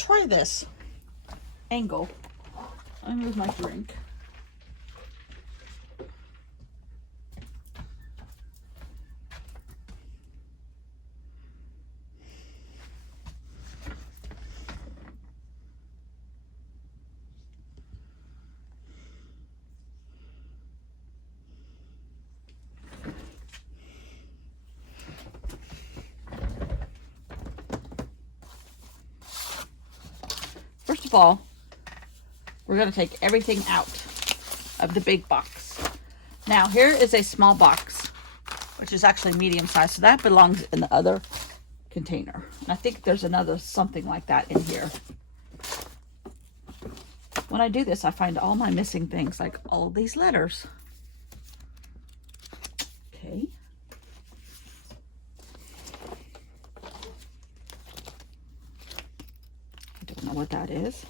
try this angle. Let me move my drink. First of all, we're going to take everything out of the big box. Now, here is a small box, which is actually medium size, so that belongs in the other container. And I think there's another something like that in here. When I do this, I find all my missing things, like all of these letters. Okay. I don't know what that is.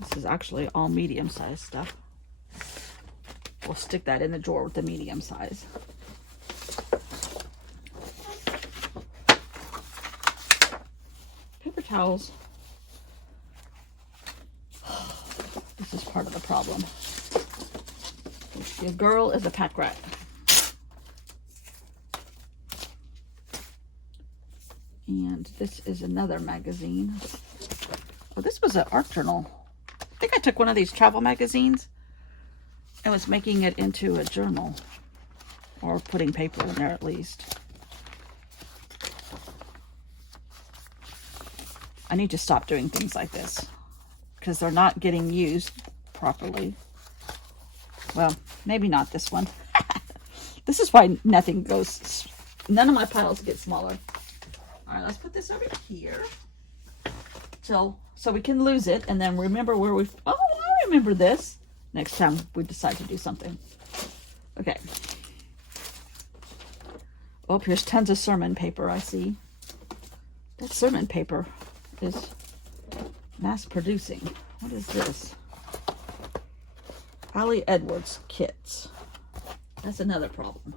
This is actually all medium-sized stuff. We'll stick that in the drawer with the medium size. Paper towels. This is part of the problem. Your girl is a pack rat. And this is another magazine. Oh, this was an art journal. I think I took one of these travel magazines and was making it into a journal, or putting paper in there at least. I need to stop doing things like this because they're not getting used properly. Well, maybe not this one. This is why nothing goes, none of my piles get smaller. All right, let's put this over here so we can lose it and then remember where we, oh, I remember this next time we decide to do something. Okay. Oh, here's tons of sermon paper, I see. That sermon paper is mass producing. What is this? Ali Edwards kits. That's another problem.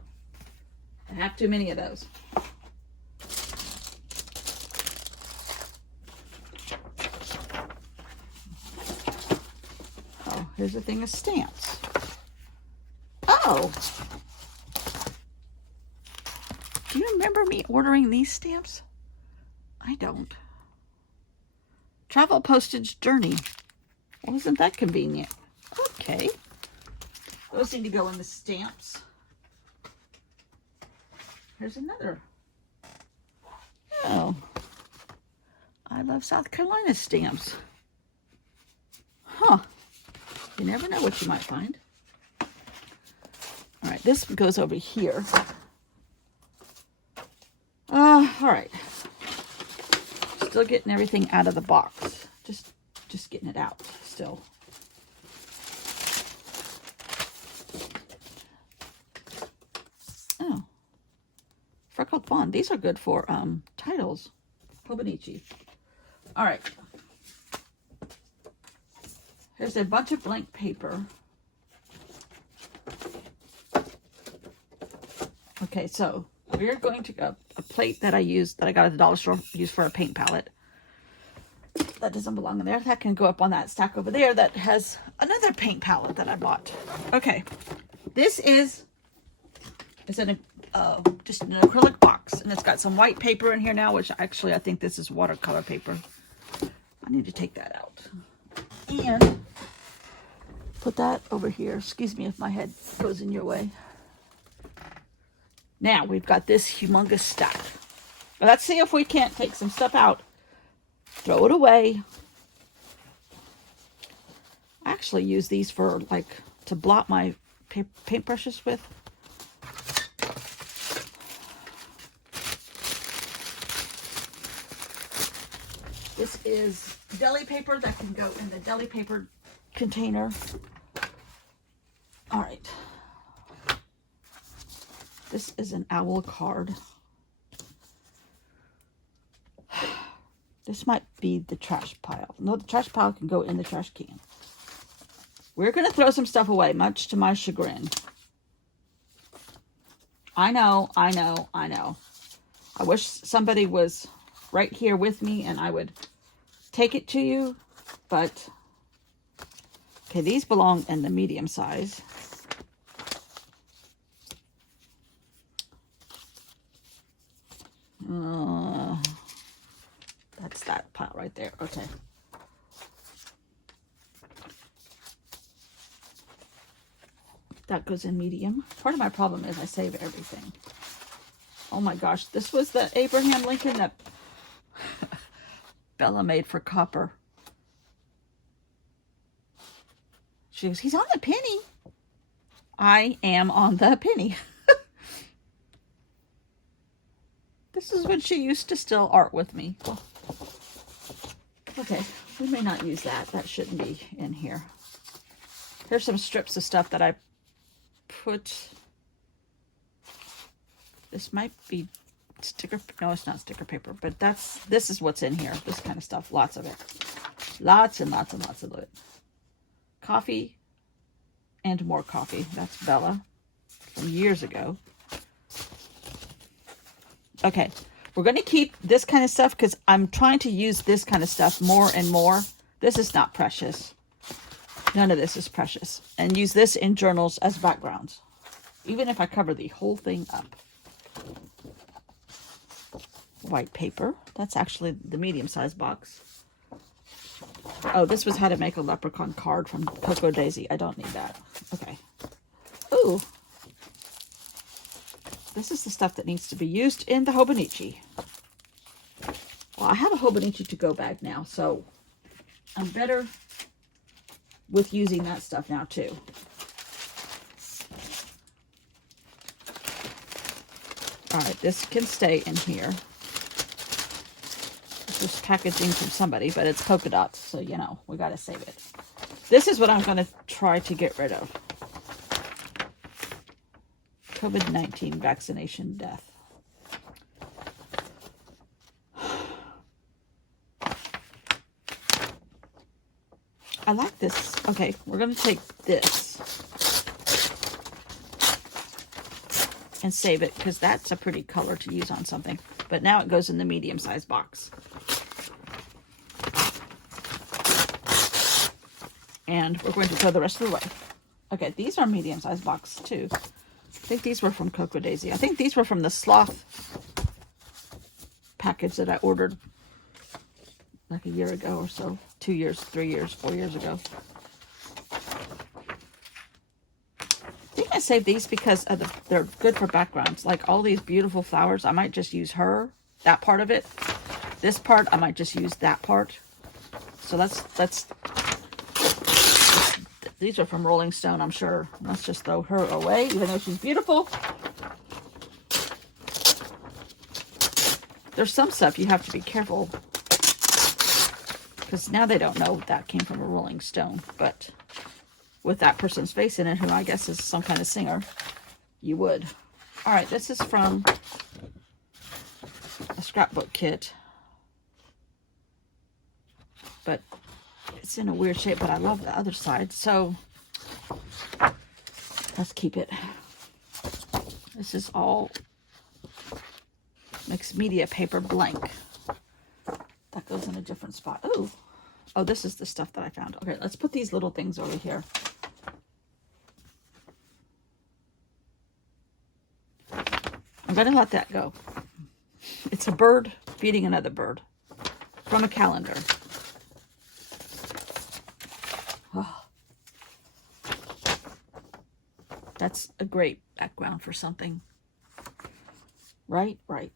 I have too many of those. Oh, here's a thing of stamps. Oh! Do you remember me ordering these stamps? I don't. Travel postage journey. Well, isn't that convenient? Okay. Those need to go in the stamps. Here's another. Oh. I love South Carolina stamps. Huh. You never know what you might find. All right, this goes over here. All right. Still getting everything out of the box. Just getting it out still. Oh. Freckled Fawn. These are good for titles. Hobonichi. All right. Here's a bunch of blank paper. Okay, so we're going to go a plate that I used, that I got at the dollar store, used for a paint palette. That doesn't belong in there. That can go up on that stack over there that has another paint palette that I bought. Okay, this is just an acrylic box, and it's got some white paper in here now, which actually I think this is watercolor paper. I need to take that out and put that over here. Excuse me if my head goes in your way. Now we've got this humongous stack. Let's see if we can't take some stuff out, throw it away. I actually use these for like to blot my paintbrushes with. This is deli paper that can go in the deli paper container. All right. This is an owl card. This might be the trash pile. No, the trash pile can go in the trash can. We're going to throw some stuff away, much to my chagrin. I know. I I wish somebody was right here with me and I would take it to you, but okay, these belong in the medium size. That's that pile right there. Okay. That goes in medium. Part of my problem is I save everything. Oh my gosh, this was the Abraham Lincoln that Bella made for Copper. She goes, he's on the penny. I am on the penny. This is when she used to still art with me. Okay, we may not use that. That shouldn't be in here. Here's some strips of stuff that I put. This might be sticker. No, it's not sticker paper, but this is what's in here. This kind of stuff. Lots of it. Lots and lots and lots of it. Coffee and more coffee. That's Bella from years ago. Okay, we're going to keep this kind of stuff because I'm trying to use this kind of stuff more and more. This is not precious. None of this is precious. And use this in journals as backgrounds. Even if I cover the whole thing up. White paper. That's actually the medium-sized box. Oh, this was how to make a leprechaun card from Cocoa Daisy. I don't need that. Okay. Ooh. This is the stuff that needs to be used in the Hobonichi. Well, I have a Hobonichi to-go bag now, so I'm better with using that stuff now, too. All right, this can stay in here. This is packaging from somebody, but it's polka dots, so, you know, we got to save it. This is what I'm going to try to get rid of. COVID-19 vaccination death. I like this. Okay, we're going to take this and save it because that's a pretty color to use on something. But now it goes in the medium-sized box. And we're going to throw the rest of the way. Okay, these are medium-sized box too. I think these were from Cocoa Daisy. I think these were from the sloth package that I ordered like a year ago or so. 2 years, 3 years, 4 years ago. I think I saved these because they're good for backgrounds. Like all these beautiful flowers, I might just use that part of it. This part, I might just use that part. So these are from Rolling Stone, I'm sure. Let's just throw her away, even though she's beautiful. There's some stuff you have to be careful. Because now they don't know that came from a Rolling Stone. But with that person's face in it, who I guess is some kind of singer, you would. All right, this is from a scrapbook kit. But it's in a weird shape, but I love the other side. So let's keep it. This is all mixed media paper blank. That goes in a different spot. Ooh. Oh, this is the stuff that I found. Okay, let's put these little things over here. I'm going to let that go. It's a bird feeding another bird from a calendar. Oh. That's a great background for something. Right? Right.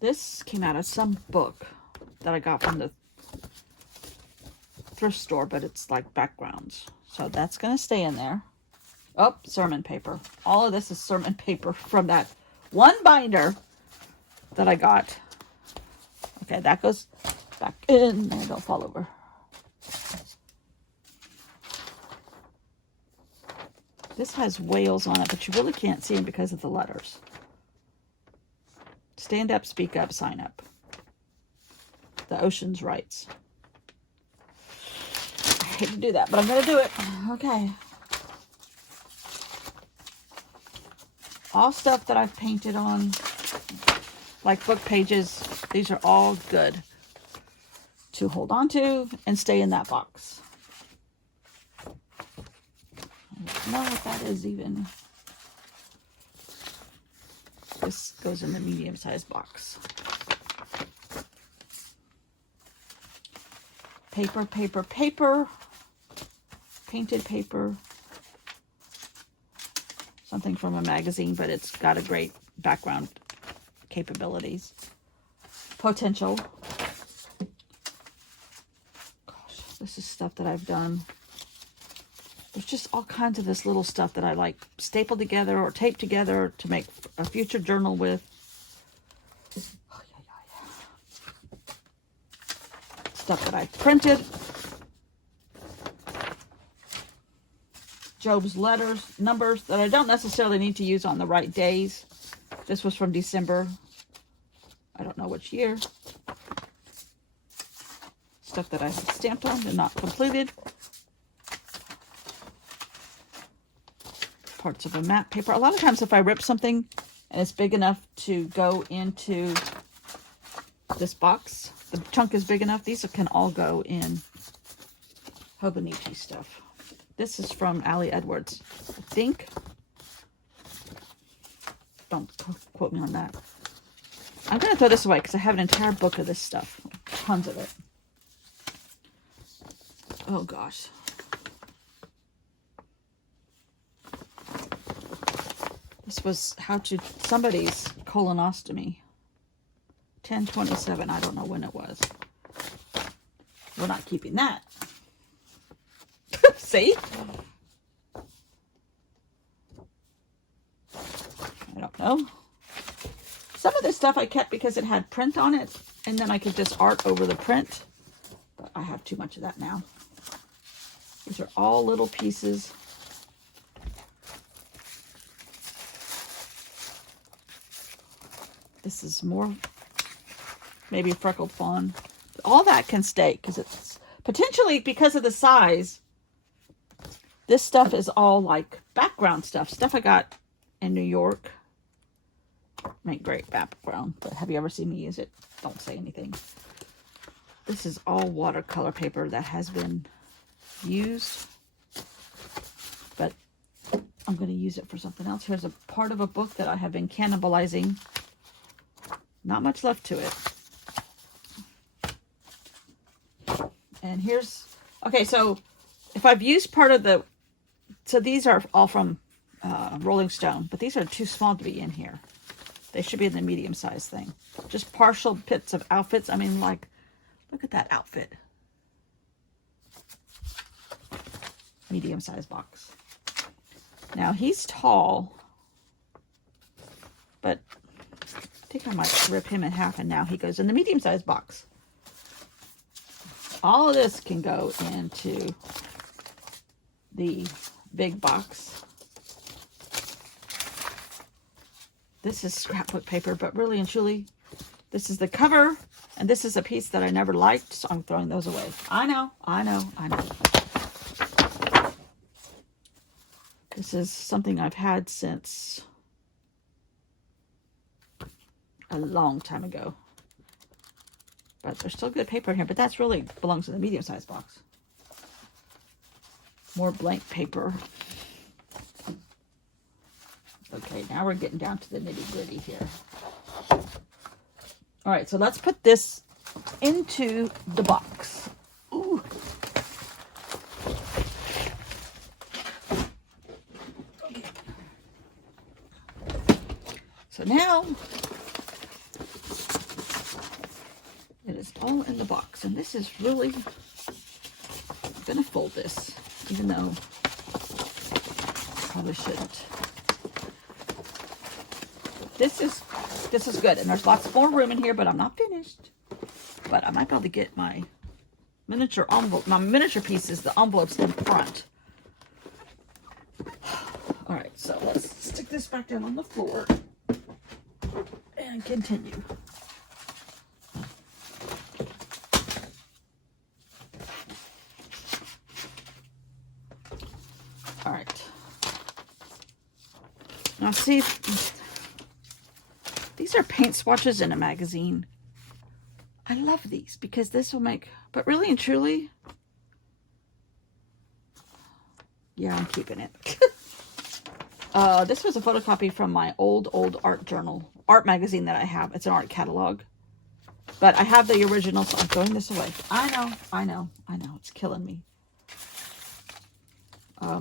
This came out of some book that I got from the thrift store, but it's like backgrounds. So that's going to stay in there. Oh, sermon paper. All of this is sermon paper from that one binder that I got. Okay, that goes back in there. Don't fall over. This has whales on it, but you really can't see them because of the letters. Stand up, speak up, sign up. The Ocean's Rights. I hate to do that, but I'm going to do it. Okay. All stuff that I've painted on, like book pages, these are all good to hold on to and stay in that box. I don't know what that is even. This goes in the medium-sized box. Paper, paper, paper. Painted paper. Something from a magazine, but it's got a great background capabilities. Potential. Gosh, this is stuff that I've done. There's just all kinds of this little stuff that I like stapled together or taped together to make a future journal with. Stuff that I printed. Job's letters, numbers that I don't necessarily need to use on the right days. This was from December. I don't know which year. Stuff that I stamped on and not completed. Parts of a map paper. A lot of times if I rip something and it's big enough to go into this box, the chunk is big enough, these can all go in Hobonichi stuff. This is from Ali Edwards, I think. Don't quote me on that. I'm going to throw this away because I have an entire book of this stuff. Tons of it. Oh gosh. This was how to somebody's colonostomy. 10/27. I don't know when it was. We're not keeping that. See? I don't know. Some of this stuff I kept because it had print on it, and then I could just art over the print. But I have too much of that now. These are all little pieces. This is more, maybe freckled fawn. All that can stay because it's potentially, because of the size, this stuff is all like background stuff. Stuff I got in New York. Make great background, but have you ever seen me use it? Don't say anything. This is all watercolor paper that has been used, but I'm going to use it for something else. Here's a part of a book that I have been cannibalizing. Not much left to it. And here's, okay, so if I've used part of the, so these are all from Rolling Stone, but these are too small to be in here. They should be in the medium-sized thing. Just partial bits of outfits. I mean, like, look at that outfit. Medium-sized box. Now, he's tall, but I think I might rip him in half, and now he goes in the medium-sized box. All of this can go into the big box. This is scrapbook paper, but really and truly, this is the cover, and this is a piece that I never liked, so I'm throwing those away. I know. This is something I've had since a long time ago. But there's still good paper in here, but that's really belongs in the medium-sized box. More blank paper. Okay, now we're getting down to the nitty-gritty here. All right, so let's put this into the box. Ooh. Okay. So now it is all in the box, and this is really, I'm gonna fold this, even though I probably shouldn't. This is good, and there's lots more room in here, but I'm not finished. But I might be able to get my miniature envelope, my miniature pieces, the envelopes in front. All right, so let's stick this back down on the floor and continue. Now see, these are paint swatches in a magazine. I love these because this will make, but really and truly, yeah, I'm keeping it. This was a photocopy from my old art journal, art magazine that I have. It's an art catalog. But I have the original, so I'm throwing this away. I know. It's killing me.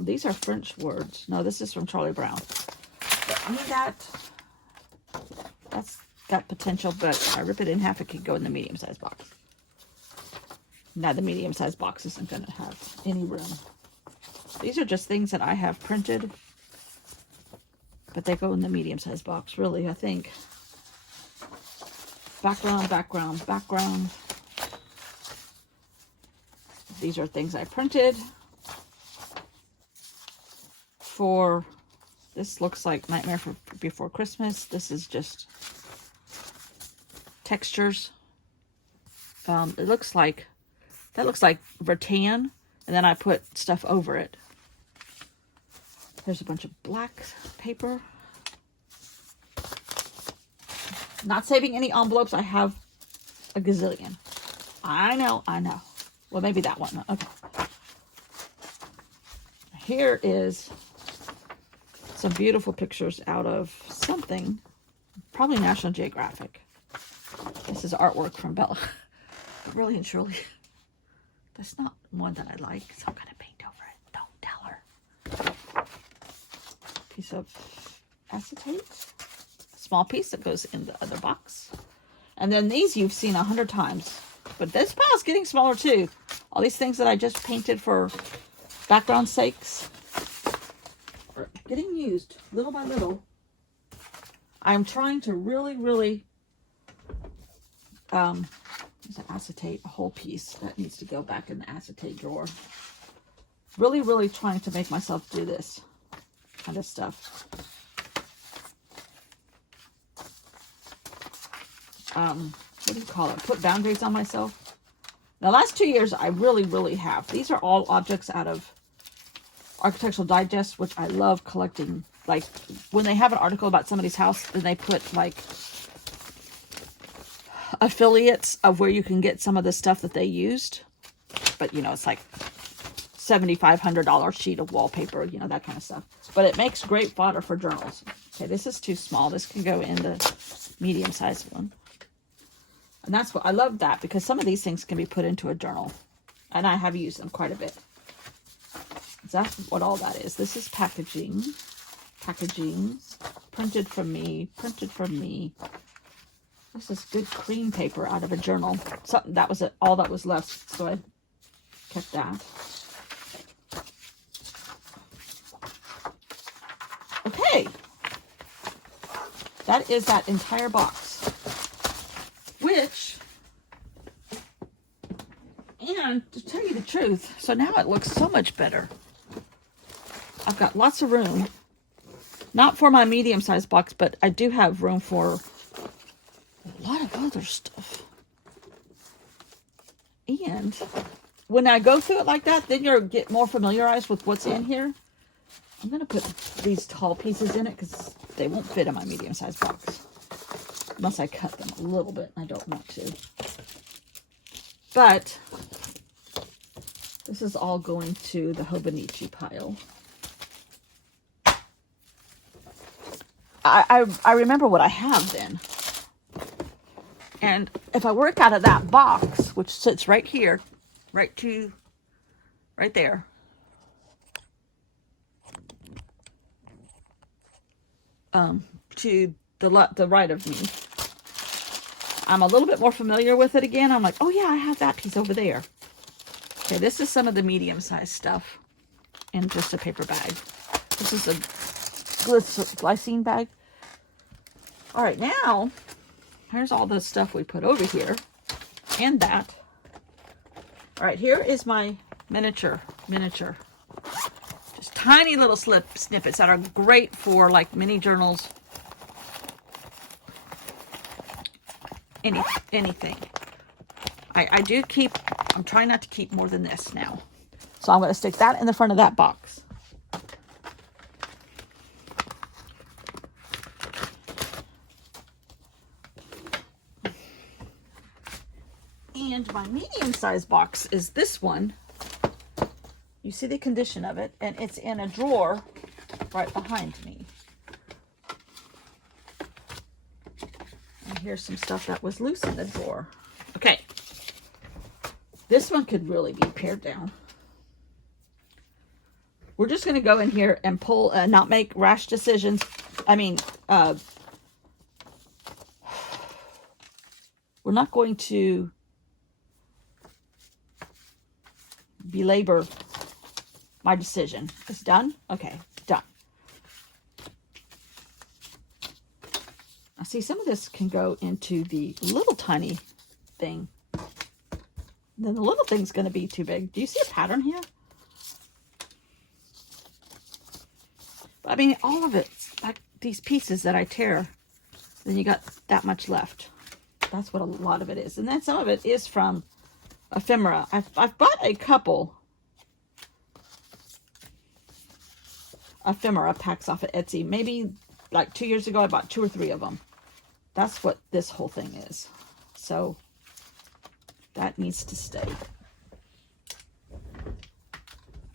These are French words. No, this is from Charlie Brown. But I mean, that's got potential, but if I rip it in half, it could go in the medium-sized box. Now, the medium-sized box isn't going to have any room. These are just things that I have printed, but they go in the medium-sized box, really, I think. Background. These are things I printed for, this looks like Nightmare Before Christmas. This is just textures. It looks like, that looks like rattan, and then I put stuff over it. There's a bunch of black paper. Not saving any envelopes. I have a gazillion. I know. Well, maybe that one. Okay. Here is some beautiful pictures out of something. Probably National Geographic. This is artwork from Bella. But really and truly, that's not one that I like. So I'm going to paint over it. Don't tell her. Piece of acetate. Small piece that goes in the other box. And then these you've seen 100 times. But this pile's getting smaller too. All these things that I just painted for background sakes are getting used little by little. I'm trying to really there's an acetate, a whole piece that needs to go back in the acetate drawer. Really trying to make myself do this kind of stuff. What do you call it? Put boundaries on myself. The last 2 years, I really have. These are all objects out of Architectural Digest, which I love collecting. Like, when they have an article about somebody's house, then they put, like, affiliates of where you can get some of the stuff that they used. But, you know, it's like $7,500 sheet of wallpaper, you know, that kind of stuff. But it makes great fodder for journals. Okay, this is too small. This can go in the medium-sized one. And that's what I love that, because some of these things can be put into a journal. And I have used them quite a bit. That's what all that is. This is packaging. Printed from me. This is good cream paper out of a journal. Something that was it, all that was left. So I kept that. Okay. That is that entire box. Which, and to tell you the truth, so now it looks so much better. I've got lots of room. Not for my medium-sized box, but I do have room for a lot of other stuff. And when I go through it like that, then you'll get more familiarized with what's in here. I'm going to put these tall pieces in it because they won't fit in my medium-sized box. Unless I cut them a little bit. I don't want to. But this is all going to the Hobonichi pile. I remember what I have then. And if I work out of that box, which sits right here, right there. To the right of me. I'm a little bit more familiar with it again. I'm like, oh yeah, I have that piece over there. Okay, this is some of the medium-sized stuff in just a paper bag. This is a glycine bag. All right, now, here's all the stuff we put over here. And that. All right, here is my miniature. Just tiny little snippets that are great for, like, mini journals. Anything. I do keep, I'm trying not to keep more than this now. So I'm going to stick that in the front of that box. And my medium-sized box is this one. You see the condition of it, and it's in a drawer right behind me. And here's some stuff that was loose in the drawer. Okay. This one could really be pared down. We're just going to go in here and pull, not make rash decisions. I mean, we're not going to belabor my decision. It's done? Okay, done. Now see, some of this can go into the little tiny thing. Then the little thing's going to be too big. Do you see a pattern here? I mean, all of it, like these pieces that I tear, then you got that much left. That's what a lot of it is. And then some of it is from ephemera. I've bought a couple ephemera packs off at Etsy. Maybe like 2 years ago, I bought 2 or 3 of them. That's what this whole thing is. So that needs to stay.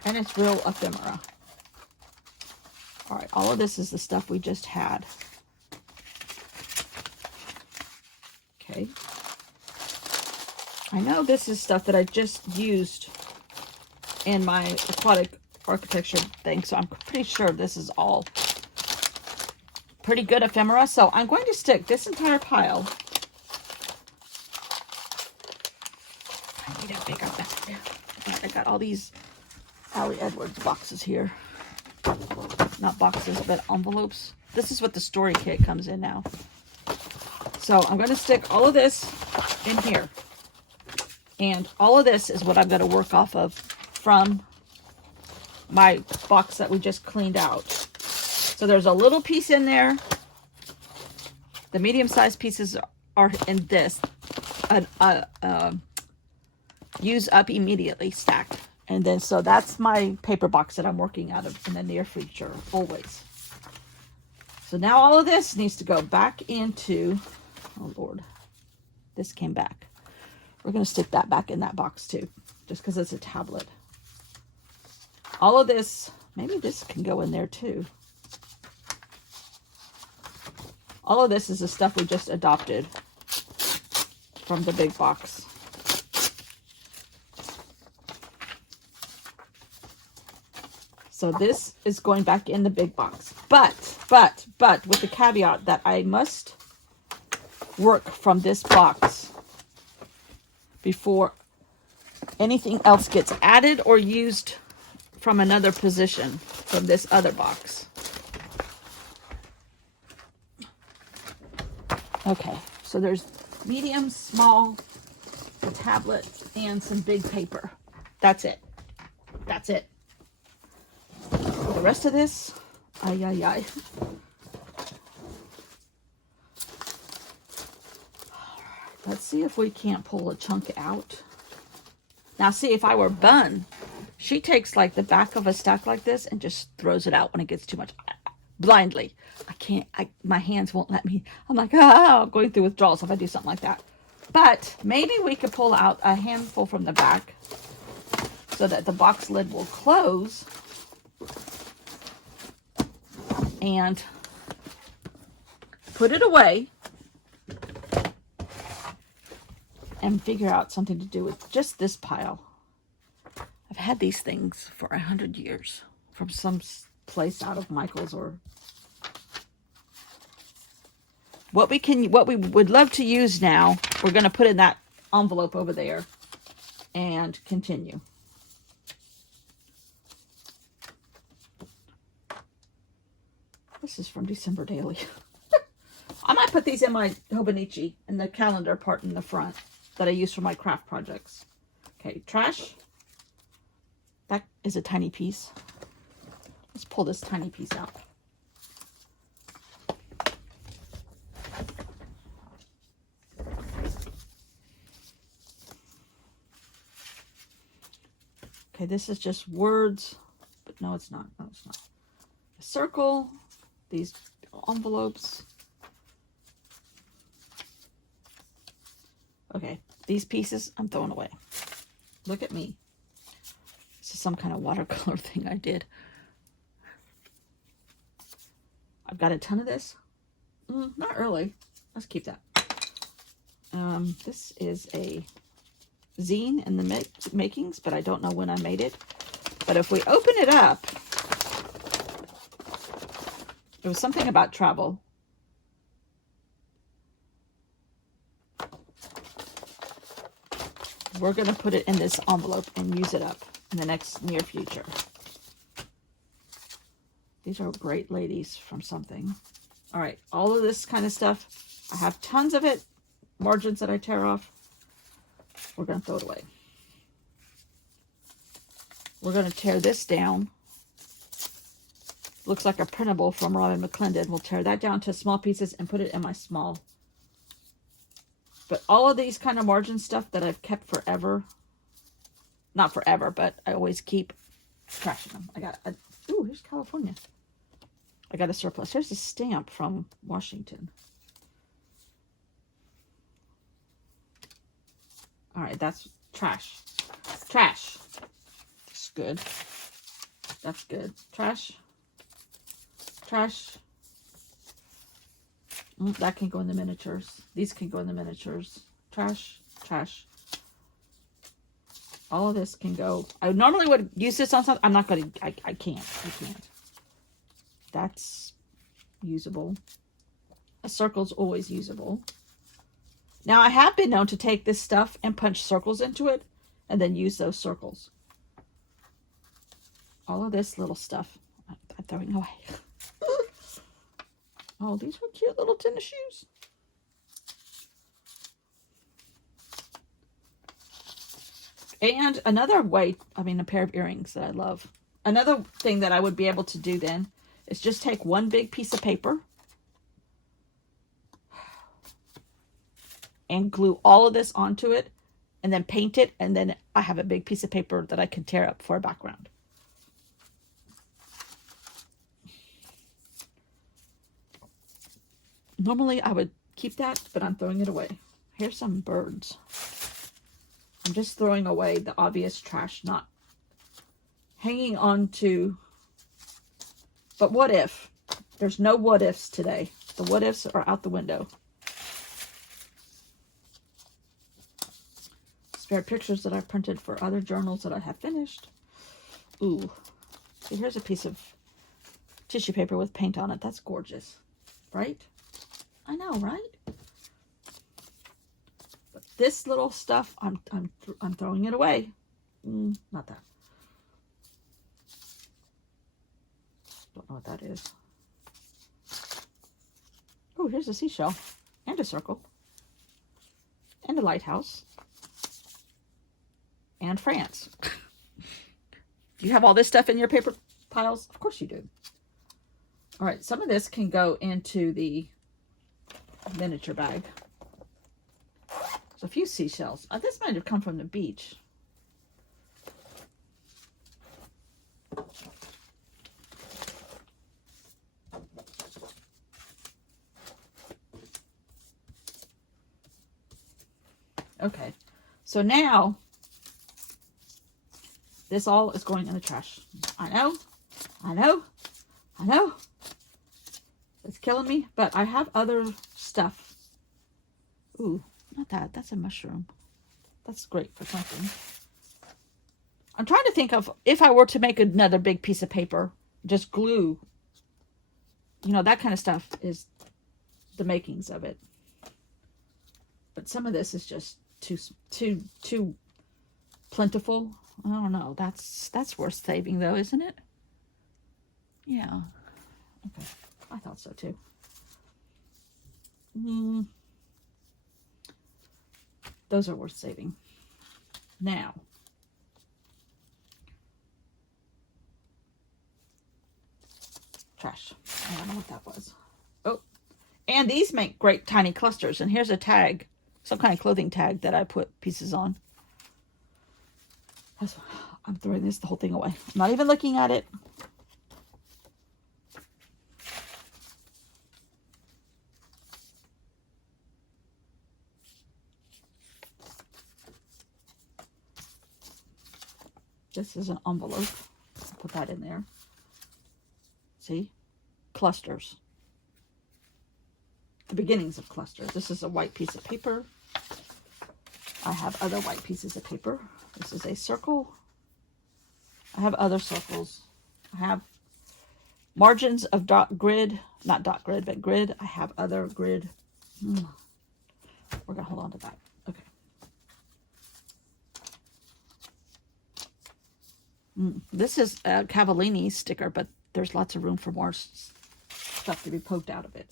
And it's real ephemera. All right, all of this is the stuff we just had. Okay. I know this is stuff that I just used in my aquatic architecture thing, so I'm pretty sure this is all pretty good ephemera. So I'm going to stick this entire pile. I need a bigger bag. I got all these Allie Edwards boxes here. Not boxes, but envelopes. This is what the story kit comes in now. So I'm going to stick all of this in here. And all of this is what I'm going to work off of from my box that we just cleaned out. So there's a little piece in there. The medium-sized pieces are in this. Use up immediately stacked. And then, so that's my paper box that I'm working out of in the near future, always. So now all of this needs to go back into, oh Lord, this came back. We're going to stick that back in that box too, just because it's a tablet. All of this, maybe this can go in there too. All of this is the stuff we just adopted from the big box. So this is going back in the big box. But, with the caveat that I must work from this box before anything else gets added or used from another position from this other box. Okay, so there's medium, small, the tablet, and some big paper. That's it. That's it. The rest of this, ay. Let's see if we can't pull a chunk out. Now see, if I were Bun, she takes like the back of a stack like this and just throws it out when it gets too much. Blindly. I can't, my hands won't let me. I'm like, I'm going through withdrawals if I do something like that. But maybe we could pull out a handful from the back so that the box lid will close. And put it away and figure out something to do with just this pile. I've had these things for 100 years from some place out of Michael's or what we would love to use now. We're going to put in that envelope over there and continue. This is from December Daily. I might put these in my Hobonichi in the calendar part in the front that I use for my craft projects. Okay, trash. That is a tiny piece. Let's pull this tiny piece out. Okay, this is just words, but no, it's not. No, it's not. A circle. These envelopes. Okay, These pieces I'm throwing away. Look at me. This is some kind of watercolor thing I did. I've got a ton of this. Not really. Let's keep that. This is a zine in the makings, but I don't know when I made it. But if we open it up, it was something about travel. We're going to put it in this envelope and use it up in the near future. These are great ladies from something. All right, all of this kind of stuff. I have tons of it. Margins that I tear off. We're going to throw it away. We're going to tear this down. Looks like a printable from Robin McClendon. We'll tear that down to small pieces and put it in my small. But all of these kind of margin stuff that I've kept forever. Not forever, but I always keep trashing them. Ooh, here's California. I got a surplus. Here's a stamp from Washington. All right, that's trash. Trash. That's good. That's good. Trash. Trash. That can go in the miniatures. These can go in the miniatures. Trash. Trash. All of this can go. I normally would use this on something. I'm not going to. I can't. That's usable. A circle's always usable. Now, I have been known to take this stuff and punch circles into it and then use those circles. All of this little stuff I'm throwing away. Oh, these were cute little tennis shoes. And another way, a pair of earrings that I love. Another thing that I would be able to do then is just take one big piece of paper and glue all of this onto it and then paint it, and then I have a big piece of paper that I can tear up for a background. Normally I would keep that, but I'm throwing it away. Here's some birds. I'm just throwing away the obvious trash, not hanging on to. But what if? There's no what ifs today. The what ifs are out the window. Spare pictures that I printed for other journals that I have finished. Ooh. See, here's a piece of tissue paper with paint on it. That's gorgeous. Right? I know, right? But this little stuff, I'm throwing it away. Not that. Don't know what that is. Oh, here's a seashell and a circle and a lighthouse and France. Do you have all this stuff in your paper piles? Of course you do. All right, some of this can go into the miniature bag. There's a few seashells. This might have come from the beach. Okay, so now this all is going in the trash. I know. It's killing me, but I have other stuff. Ooh, not that. That's a mushroom. That's great for something. I'm trying to think of if I were to make another big piece of paper, just glue. You know, that kind of stuff is the makings of it. But some of this is just too plentiful. I don't know. That's worth saving though, isn't it? Yeah. Okay. I thought so too. Those are worth saving. Now, trash. I don't know what that was. Oh, and these make great tiny clusters. And here's a tag, some kind of clothing tag that I put pieces on. I'm throwing the whole thing away. I'm not even looking at it. This is an envelope. I'll put that in there. See? Clusters. The beginnings of clusters. This is a white piece of paper. I have other white pieces of paper. This is a circle. I have other circles. I have margins of dot grid. Not dot grid, but grid. I have other grid. We're going to hold on to that. Okay. This is a Cavallini sticker, but there's lots of room for more stuff to be poked out of it.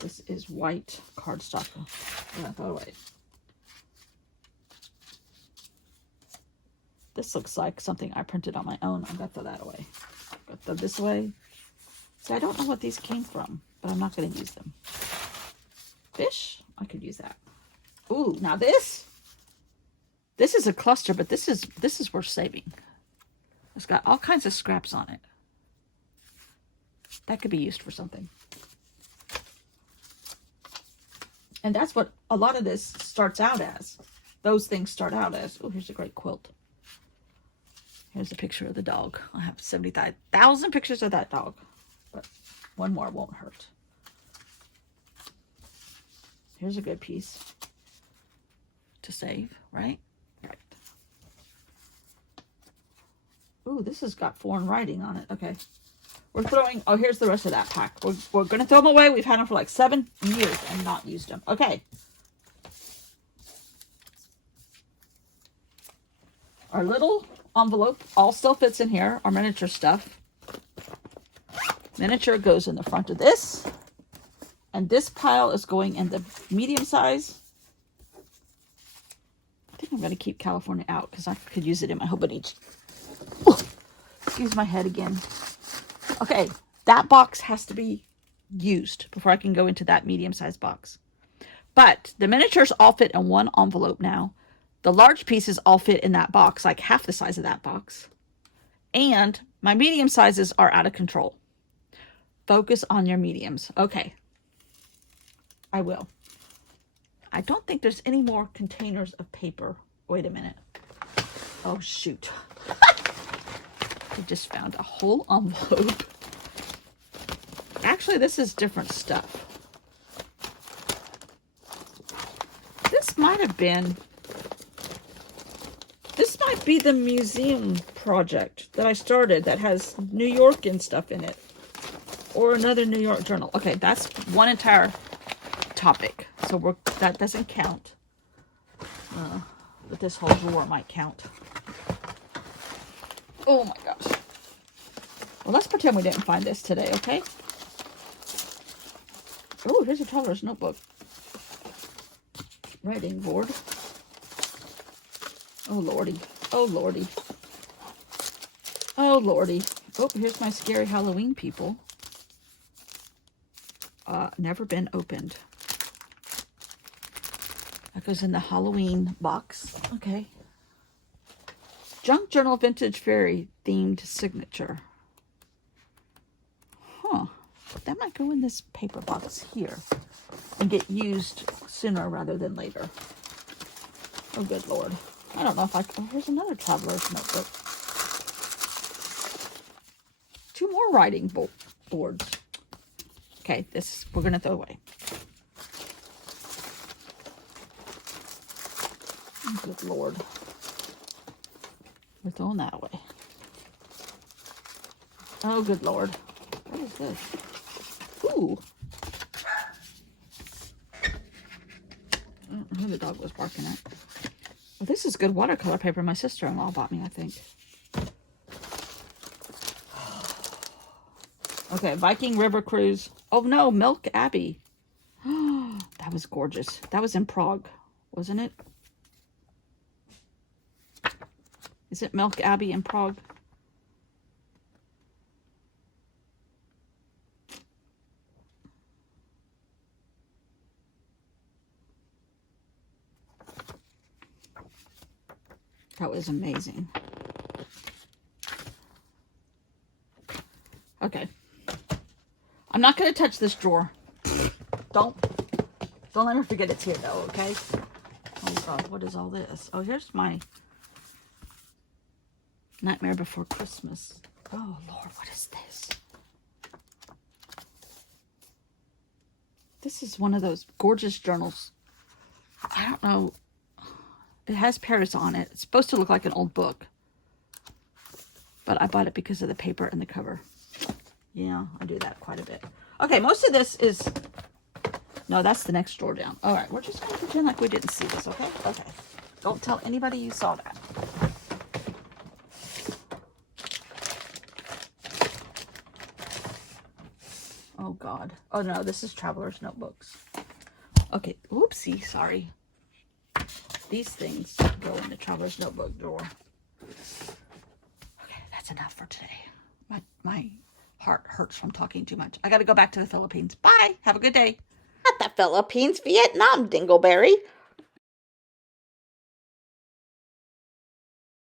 This is white cardstock. I'm going to throw it away. This looks like something I printed on my own. I'm going to throw that away. But throw this away. See, I don't know what these came from, but I'm not going to use them. Fish? I could use that. Ooh, now this is a cluster, but this is worth saving. It's got all kinds of scraps on it. That could be used for something. And that's what a lot of this starts out as. Those things start out as. Oh, here's a great quilt. Here's a picture of the dog. I have 75,000 pictures of that dog. But one more won't hurt. Here's a good piece to save, right? Right. Ooh, this has got foreign writing on it. Okay. We're throwing, oh, here's the rest of that pack. We're going to throw them away. We've had them for like 7 years and not used them. Okay. Our little envelope all still fits in here. Our miniature stuff. Miniature goes in the front of this. And this pile is going in the medium size. I think I'm going to keep California out because I could use it in my Hobonichi. Excuse my head again. Okay, that box has to be used before I can go into that medium-sized box. But the miniatures all fit in one envelope now. The large pieces all fit in that box, like half the size of that box. And my medium sizes are out of control. Focus on your mediums. Okay. I will. I don't think there's any more containers of paper. Wait a minute. Oh, shoot. I just found a whole envelope. Actually, this is different stuff. This might be the museum project that I started that has New York and stuff in it. Or another New York journal. Okay, that's one entire topic. So that doesn't count. But this whole drawer might count. Oh my gosh. Well, let's pretend we didn't find this today, okay? Oh, here's a toddler's notebook. Writing board. Oh, lordy. Oh, lordy. Oh, lordy. Oh, here's my scary Halloween people. Never been opened. That goes in the Halloween box. Okay. Junk Journal Vintage Fairy themed signature. Huh. That might go in this paper box here and get used sooner rather than later. Oh, good Lord. I don't know if I can. Oh, here's another traveler's notebook. 2 more writing boards. Okay, this we're going to throw away. Oh, good Lord. We're throwing that away. Oh, good Lord. What is this? Ooh. I don't know who the dog was barking at. Well, this is good watercolor paper my sister-in-law bought me, I think. Okay, Viking River Cruise. Oh, no, Milk Abbey. That was gorgeous. That was in Prague, wasn't it? Is it Milk Abbey in Prague? That was amazing. Okay. I'm not going to touch this drawer. Don't let me forget it's here, though, okay? Oh God, what is all this? Oh, here's my Nightmare Before Christmas. Oh Lord, what is this? This is one of those gorgeous journals. I don't know. It has Paris on it. It's supposed to look like an old book. But I bought it because of the paper and the cover. Yeah, I do that quite a bit. Okay, most of this is... No, that's the next drawer down. All right, we're just going to pretend like we didn't see this, okay? Okay. Don't tell anybody you saw that. Oh, God. Oh, no, this is Traveler's Notebooks. Okay, oopsie, sorry. These things go in the Traveler's Notebook drawer. Okay, that's enough for today. My heart hurts from talking too much. I got to go back to the Philippines. Bye. Have a good day. Not the Philippines, Vietnam, Dingleberry.